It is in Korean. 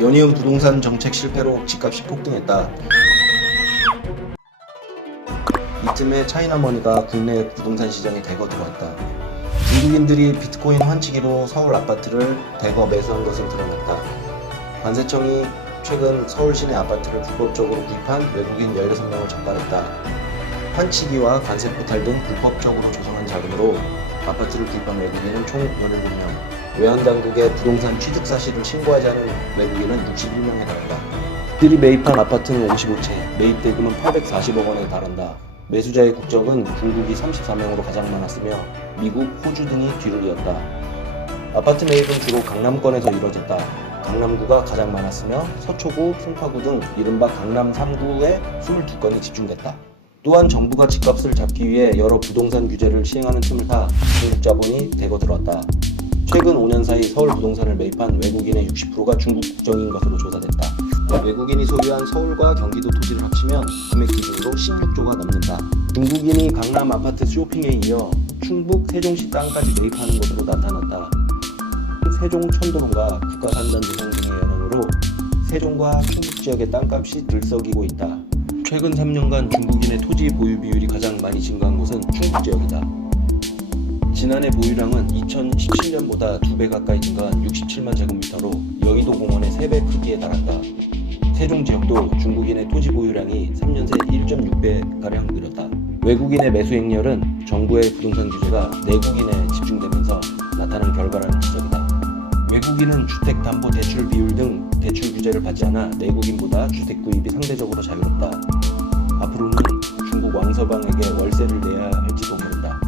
연이은 부동산 정책 실패로 집값이 폭등했다. 이쯤에 차이나머니가 국내 부동산 시장에 대거 들어왔다. 중국인들이 비트코인 환치기로 서울 아파트를 대거 매수한 것을 드러냈다. 관세청이 최근 서울 시내 아파트를 불법적으로 구입한 외국인 16명을 적발했다. 환치기와 관세 포탈 등 불법적으로 조성한 자금으로 아파트를 구입한 외국인은 총 17명, 외환당국에 부동산 취득 사실을 신고하지 않은 외국인은 61명에 달한다. 이들이 매입한 아파트는 55채, 매입 대금은 840억 원에 달한다. 매수자의 국적은 중국이 34명으로 가장 많았으며 미국, 호주 등이 뒤를 이었다. 아파트 매입은 주로 강남권에서 이뤄졌다. 강남구가 가장 많았으며 서초구, 송파구 등 이른바 강남 3구에 22건이 집중됐다. 또한 정부가 집값을 잡기 위해 여러 부동산 규제를 시행하는 틈을 타 중국 자본이 대거 들어왔다. 최근 5년 사이 서울 부동산을 매입한 외국인의 60%가 중국 국적인 것으로 조사됐다. 외국인이 소유한 서울과 경기도 토지를 합치면 금액 기준으로 16조가 넘는다. 중국인이 강남 아파트 쇼핑에 이어 충북 세종시 땅까지 매입하는 것으로 나타났다. 세종 천도동과 국가산단 조성 등의 영향으로 세종과 충북 지역의 땅값이 들썩이고 있다. 최근 3년간 중국인의 토지 보유 비율이 가장 많이 증가한 곳은 충북 지역이다. 지난해 보유량은 2017년보다 2배 가까이 증가한 67만 제곱미터로 여의도 공원의 3배 크기에 달한다. 세종 지역도 중국인의 토지 보유량이 3년 새 1.6배 가량 늘었다. 외국인의 매수 행렬은 정부의 부동산 규제가 내국인에 집중되면서 나타난 결과라는 지적이다. 외국인은 주택담보대출 비율 등 대출 규제를 받지 않아 내국인보다 주택 구입이 상대적으로 자유롭다. 앞으로는 중국 왕서방에게 월세를 내야 할지도 모른다.